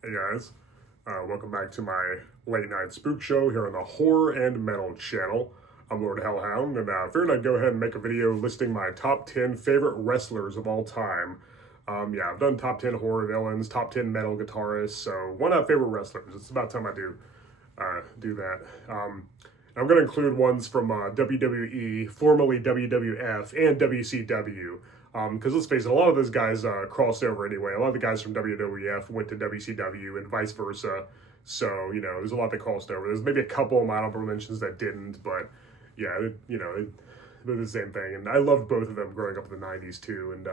Hey guys, welcome back to my late night spook show here on the Horror and Metal channel. I'm Lord Hellhound, and figured I'd go ahead and make a video listing my top 10 favorite wrestlers of all time. Yeah, I've done top 10 horror villains, top 10 metal guitarists, so why not favorite wrestlers? It's about time I do that. I'm going to include ones from WWE, formerly WWF, and WCW. Because let's face it, a lot of those guys crossed over anyway. A lot of the guys from WWF went to WCW and vice versa. So, there's a lot that crossed over. There's maybe a couple of my honorable mentions that didn't, but yeah, they're the same thing. And I loved both of them growing up in the 90s too. And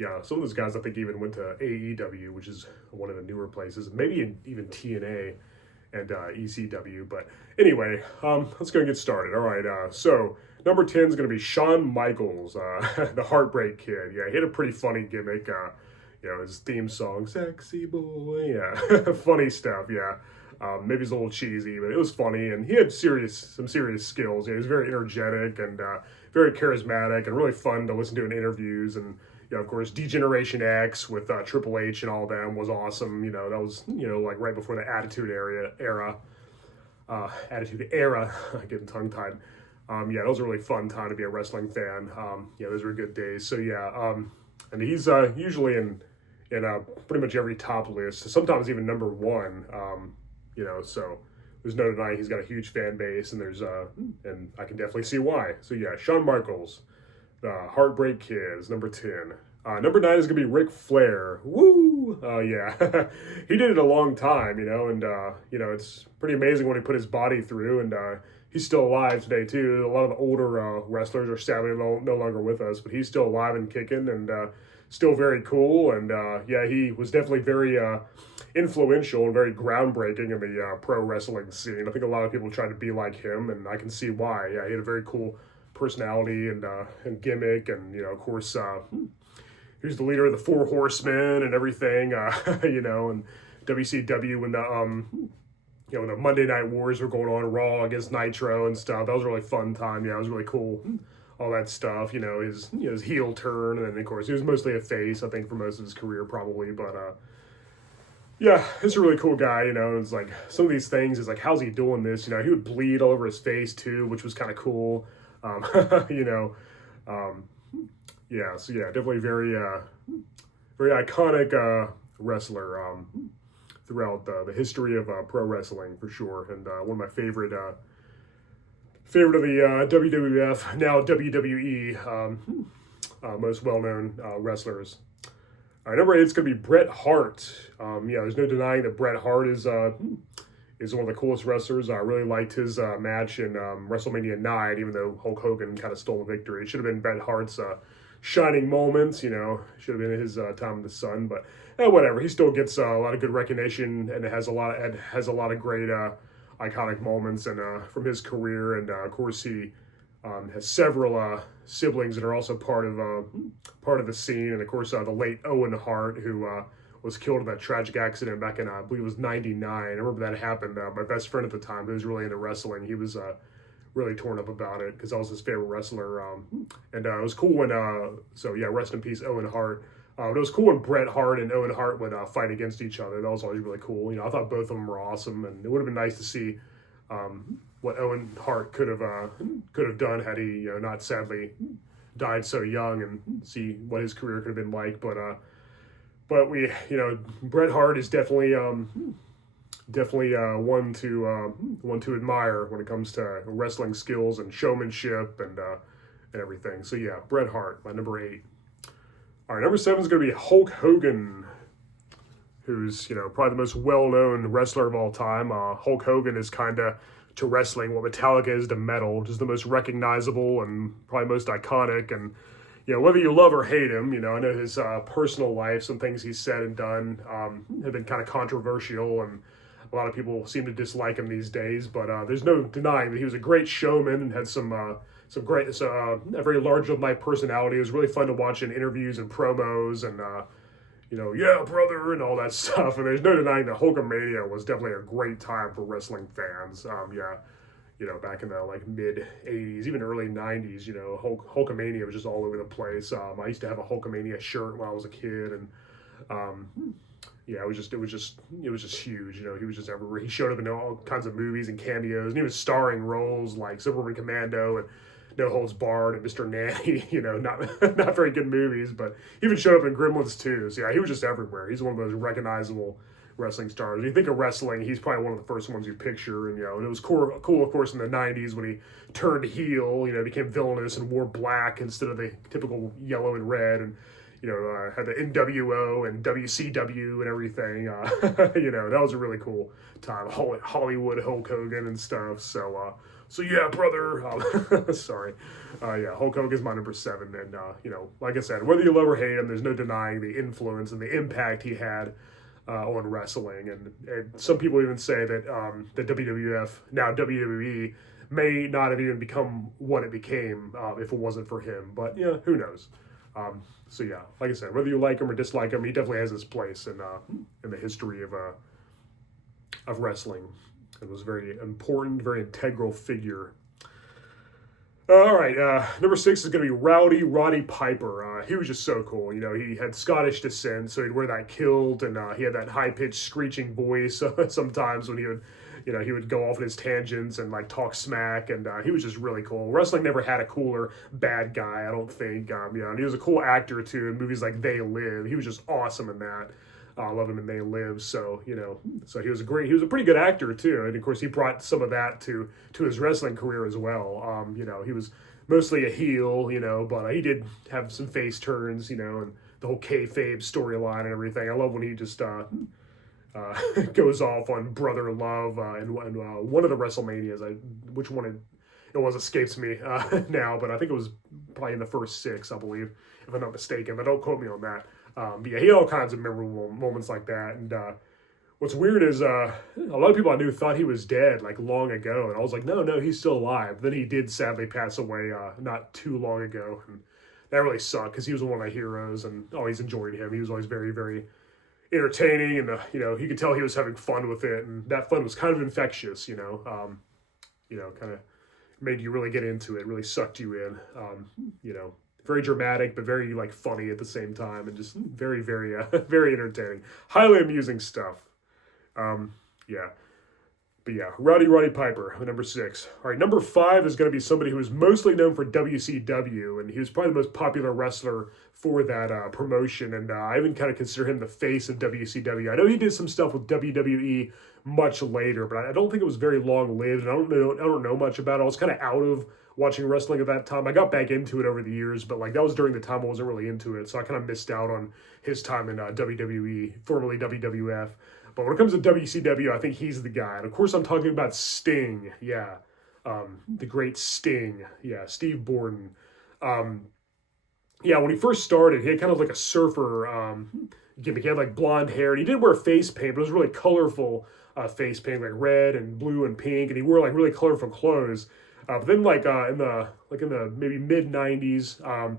yeah, some of those guys I think even went to AEW, which is one of the newer places, maybe even TNA and ECW. But anyway, let's go and get started. All right, so number 10 is going to be Shawn Michaels, the Heartbreak Kid. Yeah, he had a pretty funny gimmick. His theme song, Sexy Boy. Yeah, funny stuff, yeah. Maybe it's a little cheesy, but it was funny, and he had some serious skills. Yeah, he was very energetic and very charismatic and really fun to listen to in interviews. And of course, D-Generation X with Triple H and all them was awesome. That was, like right before the era. Attitude Era, getting tongue-tied. Yeah, that was a really fun time to be a wrestling fan. Yeah, those were good days. So yeah, and he's usually in pretty much every top list, sometimes even number one. So there's no denying he's got a huge fan base, and and I can definitely see why. So yeah, Shawn Michaels, the Heartbreak Kid, is number 10. Number 9 is gonna be Ric Flair. Woo! Yeah, he did it a long time, and it's pretty amazing what he put his body through, and he's still alive today too. A lot of the older wrestlers are sadly no longer with us, but he's still alive and kicking, and still very cool. And yeah, he was definitely very influential and very groundbreaking in the pro wrestling scene. I think a lot of people try to be like him, and I can see why. Yeah, he had a very cool personality and gimmick, and of course. He was the leader of the Four Horsemen and everything, and WCW when when the Monday Night Wars were going on, Raw against Nitro and stuff. That was a really fun time. Yeah, it was really cool. All that stuff, his heel turn, and then of course he was mostly a face, I think, for most of his career probably. But yeah, he's a really cool guy. It's like some of these things is like, how's he doing this? He would bleed all over his face too, which was kind of cool. you know. Yeah, so yeah, definitely very iconic wrestler throughout the history of pro wrestling for sure, and one of my favorite of the WWF, now WWE, most well-known wrestlers. All right, number 8 is going to be Bret Hart. Yeah, there's no denying that Bret Hart is one of the coolest wrestlers. I really liked his match in WrestleMania 9, even though Hulk Hogan kind of stole the victory. It should have been Bret Hart's shining moments, should have been his time in the sun, but whatever. He still gets a lot of good recognition, and it has a lot of great iconic moments and from his career. And of course, he has several siblings that are also part of the scene. And of course, the late Owen Hart, who was killed in that tragic accident back in I believe it was '99. I remember that happened. My best friend at the time, who was really into wrestling, he was really torn up about it because I was his favorite wrestler. And it was cool when, so yeah, rest in peace, Owen Hart. It was cool when Bret Hart and Owen Hart would fight against each other. That was always really cool. I thought both of them were awesome, and it would have been nice to see what Owen Hart could have done had he, not sadly died so young, and see what his career could have been like. But we, Bret Hart is definitely one to admire when it comes to wrestling skills and showmanship and everything. So yeah, Bret Hart, my number 8. All right, number 7 is going to be Hulk Hogan, who's probably the most well-known wrestler of all time. Hulk Hogan is kind of to wrestling what Metallica is to metal, just the most recognizable and probably most iconic. And whether you love or hate him, I know his personal life, some things he's said and done have been kind of controversial, and a lot of people seem to dislike him these days, but there's no denying that he was a great showman and had some great, a very large of life personality. It was really fun to watch in interviews and promos, and yeah, brother, and all that stuff. And there's no denying that Hulkamania was definitely a great time for wrestling fans. Yeah, back in the mid '80s, even early '90s, Hulkamania was just all over the place. I used to have a Hulkamania shirt when I was a kid, and yeah, it was just huge. You know, he was just everywhere. He showed up in all kinds of movies and cameos, and he was starring roles like Superman Commando and No Holds Barred and Mr. Nanny. You know, not very good movies, but he even showed up in Gremlins too. So yeah, he was just everywhere. He's one of those recognizable wrestling stars. When you think of wrestling, he's probably one of the first ones you picture. And you know, and it was cool, of course, in the '90s when he turned heel. You know, became villainous and wore black instead of the typical yellow and red, and you know, had the NWO and WCW and everything. You know, that was a really cool time. Hollywood Hulk Hogan and stuff. So yeah, brother. Sorry. Yeah, Hulk Hogan's my number 7. And, you know, like I said, whether you love or hate him, there's no denying the influence and the impact he had on wrestling. And some people even say that the WWF, now WWE, may not have even become what it became if it wasn't for him. But, yeah, who knows? So yeah, like I said, whether you like him or dislike him, he definitely has his place in the history of wrestling. It was a very important, very integral figure. All right, number 6 is going to be Roddy Piper. He was just so cool. You know, he had Scottish descent, so he'd wear that kilt, and he had that high-pitched screeching voice sometimes when he would, you know, he would go off on his tangents and like talk smack, and he was just really cool. Wrestling never had a cooler bad guy, I don't think. You know, and he was a cool actor too in movies like They Live. He was just awesome in that. I love him in They Live. So you know, so he was a pretty good actor too, and of course he brought some of that to his wrestling career as well. You know, he was mostly a heel, you know, but he did have some face turns, you know, and the whole kayfabe storyline and everything. I love when he just goes off on Brother Love and one of the WrestleManias. Which one it was escapes me now, but I think it was probably in the first 6, I believe, if I'm not mistaken. But don't quote me on that. But yeah, he had all kinds of memorable moments like that. And what's weird is a lot of people I knew thought he was dead like long ago, and I was like, no, he's still alive. Then he did sadly pass away not too long ago, and that really sucked because he was one of my heroes, and always enjoyed him. He was always very, very entertaining, and you know, you could tell he was having fun with it, and that fun was kind of infectious. You know, kind of made you really get into it, really sucked you in. You know, very dramatic, but very like funny at the same time, and just very, very, very entertaining, highly amusing stuff. Yeah. But yeah, Roddy Piper, number 6. All right, number 5 is going to be somebody who was mostly known for WCW, and he was probably the most popular wrestler for that promotion, and I even kind of consider him the face of WCW. I know he did some stuff with WWE much later, but I don't think it was very long-lived, and I don't know much about it. I was kind of out of watching wrestling at that time. I got back into it over the years, but like that was during the time I wasn't really into it, so I kind of missed out on his time in WWE, formerly WWF. But when it comes to WCW, I think he's the guy. And of course, I'm talking about Sting. Yeah. The great Sting. Yeah. Steve Borden. Yeah, when he first started, he had kind of like a surfer gimmick. He had like blonde hair, and he did wear face paint, but it was really colorful face paint, like red and blue and pink. And he wore like really colorful clothes. But then like in the maybe mid 90s,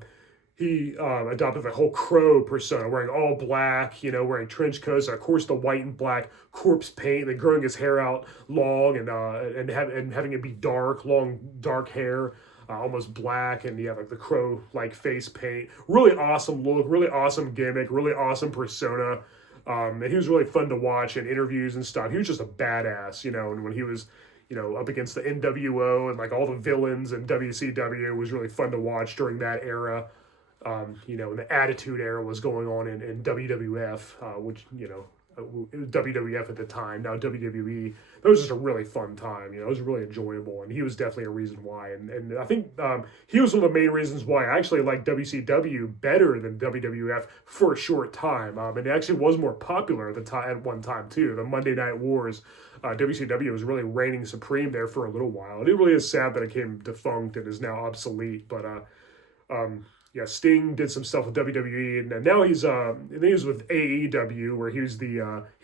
he adopted the whole Crow persona, wearing all black, you know, wearing trench coats, and of course the white and black corpse paint, and then growing his hair out long and having it be dark, long dark hair, almost black, and yeah, like the Crow like face paint. Really awesome look, really awesome gimmick, really awesome persona. And he was really fun to watch in interviews and stuff. He was just a badass, you know, and when he was, you know, up against the NWO and like all the villains in WCW, it was really fun to watch during that era. You know, the Attitude Era was going on in WWF, which, you know, it was WWF at the time, now WWE. That was just a really fun time, you know, it was really enjoyable, and he was definitely a reason why. And I think he was one of the main reasons why I actually liked WCW better than WWF for a short time. And it actually was more popular at one time, too. The Monday Night Wars, WCW was really reigning supreme there for a little while. And it really is sad that it came defunct and is now obsolete, but yeah, Sting did some stuff with WWE, and now he's with AEW, where he's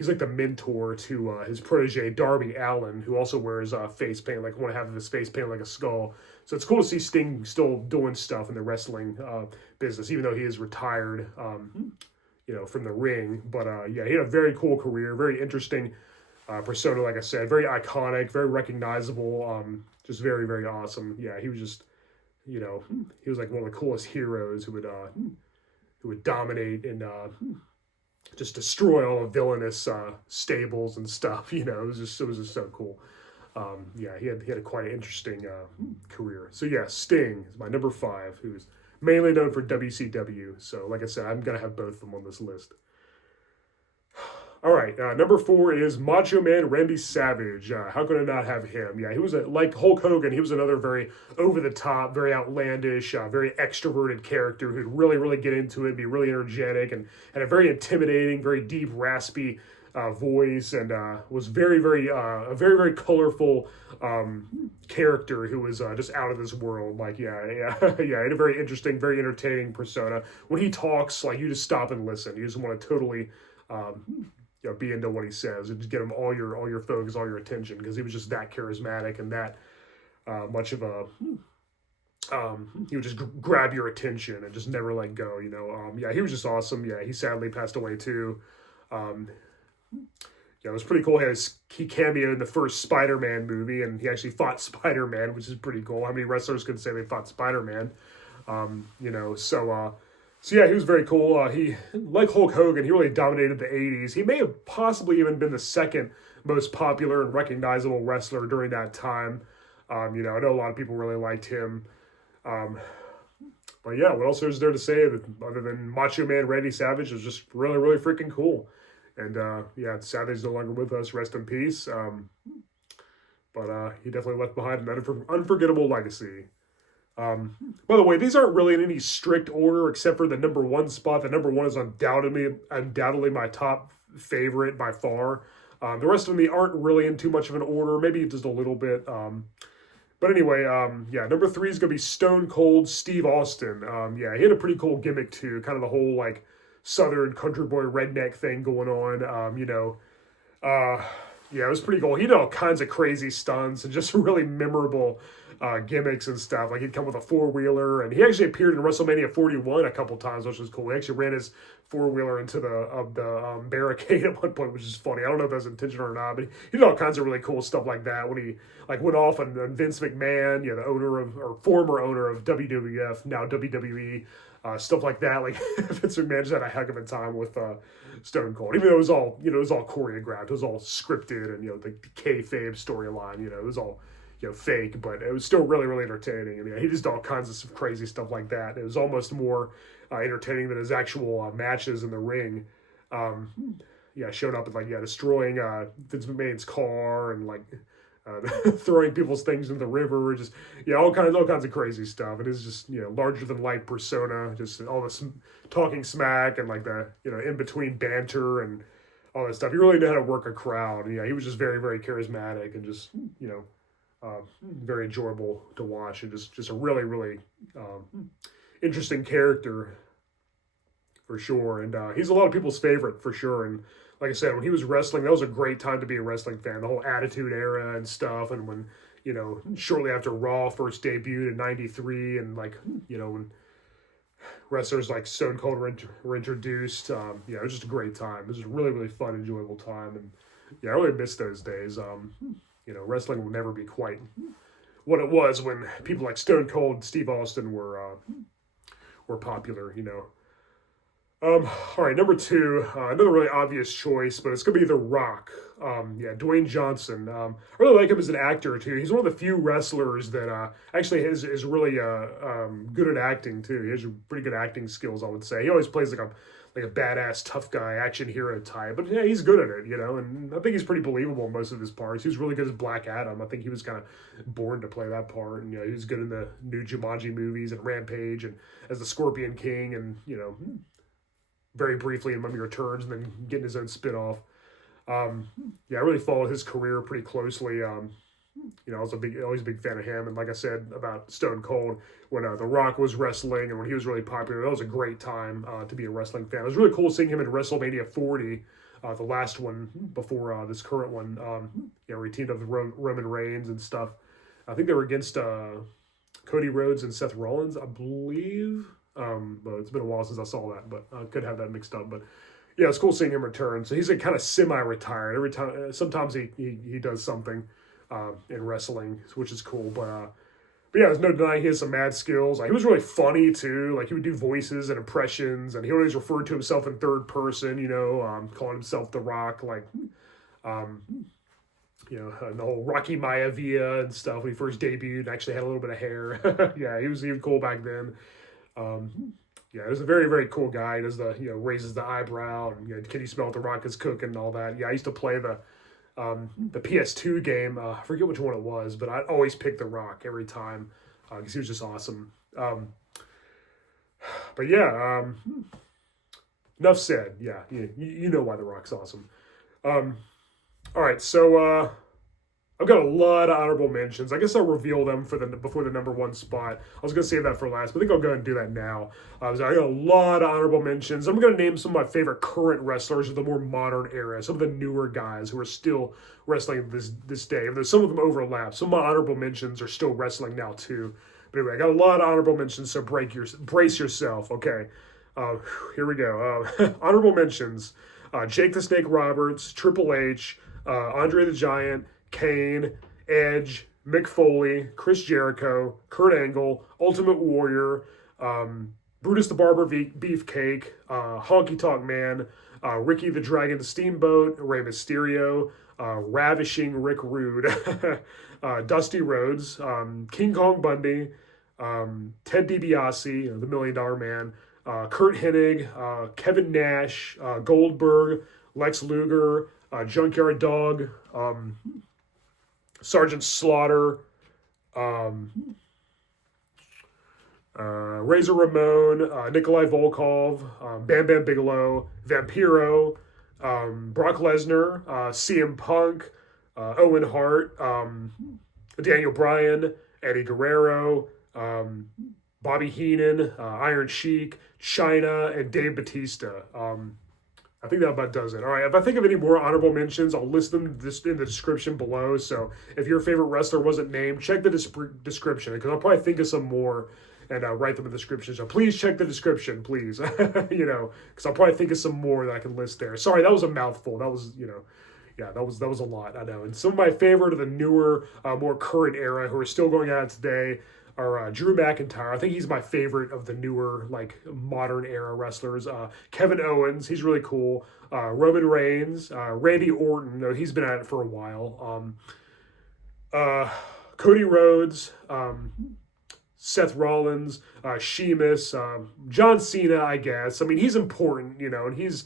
like the mentor to his protege Darby Allin, who also wears face paint, like one half of his face paint like a skull. So it's cool to see Sting still doing stuff in the wrestling business, even though he is retired, you know, from the ring. But yeah, he had a very cool career, very interesting persona, like I said, very iconic, very recognizable, just very, very awesome. Yeah, he was just, you know, he was like one of the coolest heroes who would dominate in just destroy all the villainous stables and stuff. You know, it was just so cool. Yeah, he had a quite an interesting career. So yeah, Sting is my number 5, who's mainly known for WCW. So like I said, I'm gonna have both of them on this list. All right, number 4 is Macho Man Randy Savage. How could I not have him? Yeah, he was like Hulk Hogan. He was another very over the top, very outlandish, very extroverted character who'd really get into it, be really energetic, and had a very intimidating, very deep, raspy voice, and was a very colorful character who was just out of this world. Like yeah, he had a very interesting, very entertaining persona. When he talks, like you just stop and listen. You just want to totally. Be into what he says and just get him all your focus, all your attention, because he was just that charismatic and that much of a he would just grab your attention and just never let go. You know, yeah, he was just awesome. Yeah, he sadly passed away too. Yeah, it was pretty cool. He cameoed in the first Spider-Man movie, and he actually fought Spider-Man, which is pretty cool. How many wrestlers could say they fought Spider-Man? You know, so yeah, he was very cool. He, like Hulk Hogan, he really dominated the 80s. He may have possibly even been the second most popular and recognizable wrestler during that time. You know, I know a lot of people really liked him. But yeah, what else is there to say other than Macho Man Randy Savage is just really freaking cool. And yeah, Savage is no longer with us. Rest in peace. But he definitely left behind an unforgettable legacy. By the way, these aren't really in any strict order except for the number 1 spot. The number 1 is undoubtedly my top favorite by far. The rest of them aren't really in too much of an order, maybe just a little bit. But anyway, yeah, number 3 is going to be Stone Cold Steve Austin. Yeah, he had a pretty cool gimmick too, kind of the whole like Southern country boy redneck thing going on. You know, yeah, it was pretty cool. He did all kinds of crazy stunts and just really memorable gimmicks and stuff. Like he'd come with a 4-wheeler, and he actually appeared in WrestleMania 41 a couple times, which was cool. He actually ran his 4-wheeler into the barricade at one point, which is funny. I don't know if that's intentional or not, but he did all kinds of really cool stuff like that when he like went off on Vince McMahon, you know, the owner of or former owner of WWF, now WWE. Stuff like that. Like Vince McMahon just had a heck of a time with Stone Cold, even though it was all, you know, it was all choreographed, it was all scripted, and you know, the kayfabe storyline, you know, it was all, you know, fake, but it was still really entertaining. And he just did all kinds of crazy stuff like that. It was almost more entertaining than his actual matches in the ring. Yeah, showed up and like destroying Vince McMahon's car and like. Throwing people's things in the river, just all kinds of crazy stuff. It is just larger than life persona, just all this talking smack and like the in between banter and all that stuff. He really knew how to work a crowd. Yeah, he was just very charismatic and just very enjoyable to watch, and just a really interesting character for sure. And he's a lot of people's favorite for sure. And like I said, when he was wrestling, that was a great time to be a wrestling fan. The whole Attitude Era and stuff, and when shortly after Raw first debuted in '93, and like when wrestlers like Stone Cold were introduced, it was just a great time. It was a really fun, enjoyable time, and I really miss those days. Wrestling will never be quite what it was when people like Stone Cold and Steve Austin were popular. All right, number 2, another really obvious choice, but it's going to be The Rock. Dwayne Johnson. I really like him as an actor, too. He's one of the few wrestlers that actually is really good at acting, too. He has pretty good acting skills, I would say. He always plays like a badass, tough guy, action hero type, but yeah, he's good at it, and I think he's pretty believable in most of his parts. He was really good as Black Adam. I think he was kind of born to play that part, and he was good in the new Jumanji movies and Rampage, and as the Scorpion King, and very briefly in Mummy Returns, and then getting his own spin-off. I really followed his career pretty closely. I was always a big fan of him. And like I said about Stone Cold, when The Rock was wrestling and when he was really popular, that was a great time to be a wrestling fan. It was really cool seeing him in WrestleMania 40, the last one before this current one. He teamed up with Roman Reigns and stuff. I think they were against Cody Rhodes and Seth Rollins, I believe. But it's been a while since I saw that, but I could have that mixed up. But yeah, it's cool seeing him return. So he's like kind of semi-retired. Every time, sometimes he does something in wrestling, which is cool. But But yeah, there's no denying he has some mad skills. Like, he was really funny too. Like, he would do voices and impressions, and he always referred to himself in third person. Calling himself The Rock. Like, um, and the whole Rocky Maivia and stuff when he first debuted. And actually had a little bit of hair. Yeah, he was even cool back then. Yeah, he was a very, very cool guy. He does the, raises the eyebrow, and can you smell what The Rock is cooking and all that. Yeah, I used to play the PS2 game. I forget which one it was, but I always picked The Rock every time because he was just awesome. But yeah, enough said. Yeah, you know why The Rock's awesome. All right, so I've got a lot of honorable mentions. I guess I'll reveal them before the number one spot. I was going to save that for last, but I think I'll go ahead and do that now. So I got a lot of honorable mentions. I'm going to name some of my favorite current wrestlers of the more modern era, some of the newer guys who are still wrestling this day. Though some of them overlap. Some of my honorable mentions are still wrestling now too. But anyway, I got a lot of honorable mentions, so brace yourself. Okay, here we go. Honorable mentions: Jake the Snake Roberts, Triple H, Andre the Giant, Kane, Edge, Mick Foley, Chris Jericho, Kurt Angle, Ultimate Warrior, Brutus the Barber Beefcake, Honky Tonk Man, Ricky the Dragon Steamboat, Rey Mysterio, Ravishing Rick Rude, Dusty Rhodes, King Kong Bundy, Ted DiBiase, the $1 Million Man, Kurt Hennig, Kevin Nash, Goldberg, Lex Luger, Junkyard Dog, Sergeant Slaughter, Razor Ramon, Nikolai Volkov, Bam Bam Bigelow, Vampiro, Brock Lesnar, CM Punk, Owen Hart, Daniel Bryan, Eddie Guerrero, Bobby Heenan, Iron Sheik, Chyna, and Dave Batista. I think that about does it. All right, if I think of any more honorable mentions, I'll list them in the description below. So if your favorite wrestler wasn't named, check the description, because I'll probably think of some more and write them in the description. So please check the description, please. Because I'll probably think of some more that I can list there. Sorry, that was a mouthful. That was, yeah, that was a lot, I know. And some of my favorite of the newer, more current era who are still going on today are Drew McIntyre. I think he's my favorite of the newer, like, modern era wrestlers. Kevin Owens, he's really cool. Roman Reigns, Randy Orton, though he's been at it for a while. Cody Rhodes, Seth Rollins, Sheamus, John Cena, I guess. I mean, he's important, and he's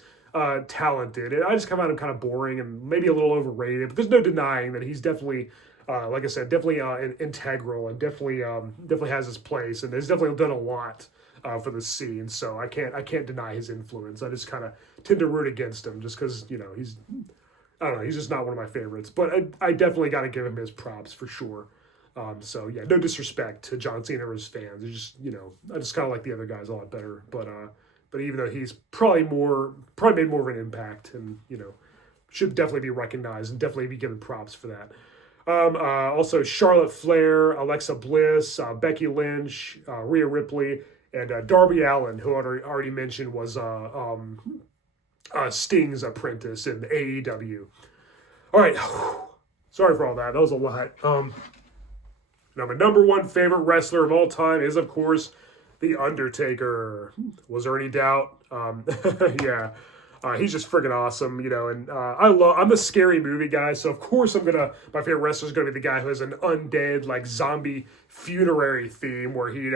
talented. And I just come out of kind of boring and maybe a little overrated, but there's no denying that he's definitely, like I said, definitely integral and definitely has his place, and has definitely done a lot for the scene. So I can't deny his influence. I just kind of tend to root against him just because he's, I don't know, he's just not one of my favorites. But I definitely got to give him his props for sure. So yeah, no disrespect to John Cena or his fans. It's just I just kind of like the other guys a lot better. But even though he's probably made more of an impact, and should definitely be recognized and definitely be given props for that. Also, Charlotte Flair, Alexa Bliss, Becky Lynch, Rhea Ripley, and Darby Allin, who I already mentioned was Sting's apprentice in AEW. All right, sorry for all that. That was a lot. Now, my number one favorite wrestler of all time is, of course, The Undertaker. Was there any doubt? Yeah. He's just freaking awesome, and I'm a scary movie guy, so of course my favorite wrestler is gonna be the guy who has an undead, like, zombie funerary theme where he,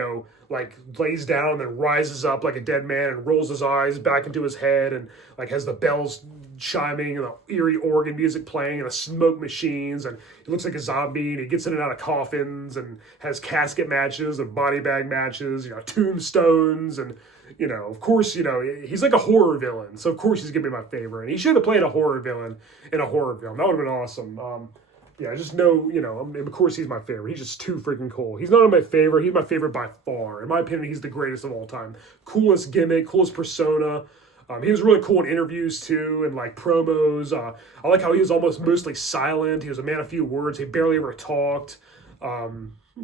like, lays down and rises up like a dead man and rolls his eyes back into his head and, like, has the bells chiming and the eerie organ music playing and the smoke machines, and he looks like a zombie, and he gets in and out of coffins and has casket matches and body bag matches, tombstones, and of course, he's like a horror villain, so of course he's gonna be my favorite. And he should have played a horror villain in a horror film. That would have been awesome. Yeah, just know, of course he's my favorite. He's just too freaking cool. He's not my favorite. He's my favorite by far. In my opinion, he's the greatest of all time. Coolest gimmick, coolest persona. He was really cool in interviews too, and like promos. I like how he was almost mostly silent. He was a man of few words. He barely ever talked.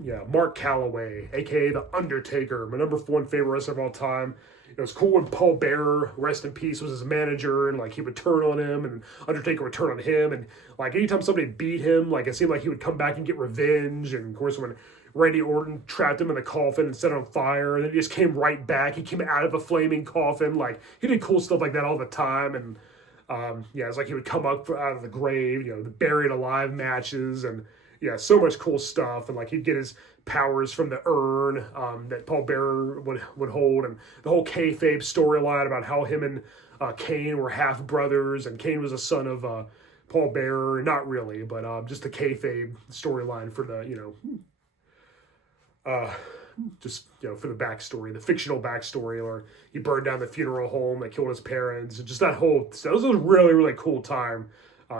Yeah, Mark Calloway, aka The Undertaker, my number one favorite wrestler of all time. it was cool when Paul Bearer, rest in peace, was his manager, and like he would turn on him, and Undertaker would turn on him, and like anytime somebody beat him, like it seemed like he would come back and get revenge. And of course, when Randy Orton trapped him in the coffin and set it on fire, and then he just came right back. He came out of a flaming coffin. Like he did cool stuff like that all the time, and yeah, it's like he would come up out of the grave, the buried alive matches, and yeah, so much cool stuff. And like he'd get his powers from the urn that Paul Bearer would hold, and the whole kayfabe storyline about how him and Kane were half brothers, and Kane was a son of Paul Bearer. Not really, but just the kayfabe storyline for the just for the backstory, the fictional backstory, or he burned down the funeral home that killed his parents, and just that whole. So this was a really, really cool time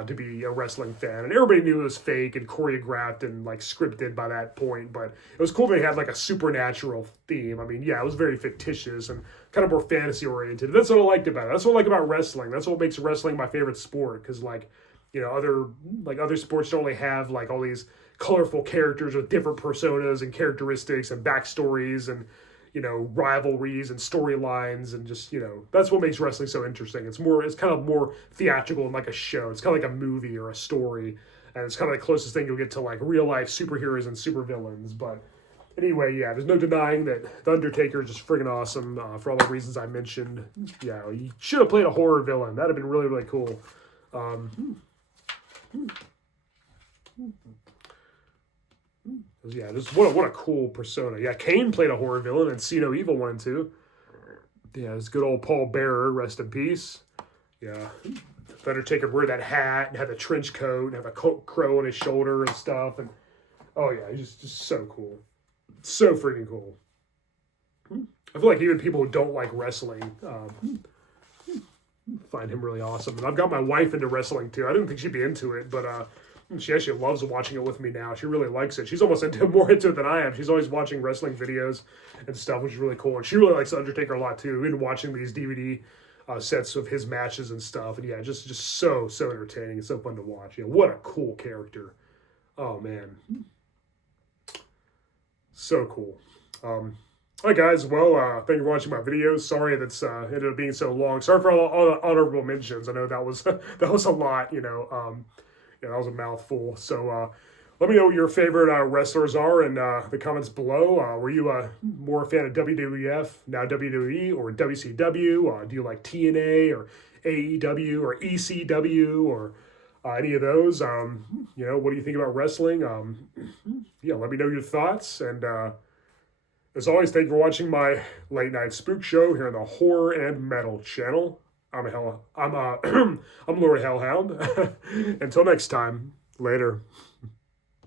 to be a wrestling fan, and everybody knew it was fake and choreographed and like scripted by that point. But it was cool they had like a supernatural theme. I mean, yeah, it was very fictitious and kind of more fantasy oriented. That's what I liked about it. That's what I like about wrestling. That's what makes wrestling my favorite sport, because like other sports don't really have like all these colorful characters with different personas and characteristics and backstories and rivalries and storylines, and just that's what makes wrestling so interesting. It's kind of more theatrical and like a show. It's kind of like a movie or a story, and it's kind of the closest thing you'll get to like real life superheroes and supervillains. But anyway, yeah, there's no denying that the Undertaker is just friggin' awesome for all the reasons I mentioned. Yeah, he should have played a horror villain. That'd have been really, really cool. Yeah, just what a cool persona. Yeah, Kane played a horror villain and See No Evil 1 and 2. Yeah, it's good old Paul Bearer, rest in peace. Yeah, the Undertaker wear that hat and had the trench coat and have a crow on his shoulder and stuff. And oh yeah, he's just so cool, so freaking cool. I feel like even people who don't like wrestling find him really awesome. And I've got my wife into wrestling too. I didn't think she'd be into it, but she actually loves watching it with me now. She really likes it. She's almost more into it than I am. She's always watching wrestling videos and stuff, which is really cool. And she really likes Undertaker a lot too. We've been watching these DVD sets of his matches and stuff. And yeah, just so entertaining and so fun to watch. What a cool character. Oh man. So cool. All right, guys. Well, thank you for watching my videos. Sorry that's ended up being so long. Sorry for all the honorable mentions. I know that was that was a lot, Yeah, that was a mouthful. So let me know what your favorite wrestlers are in the comments below. Were you more a fan of WWF, now WWE, or WCW? Do you like TNA or AEW or ECW or any of those? What do you think about wrestling? Yeah, let me know your thoughts. And as always, thank you for watching my late night spook show here on the Horror and Metal channel. I'm Lord Hellhound. Until next time, later.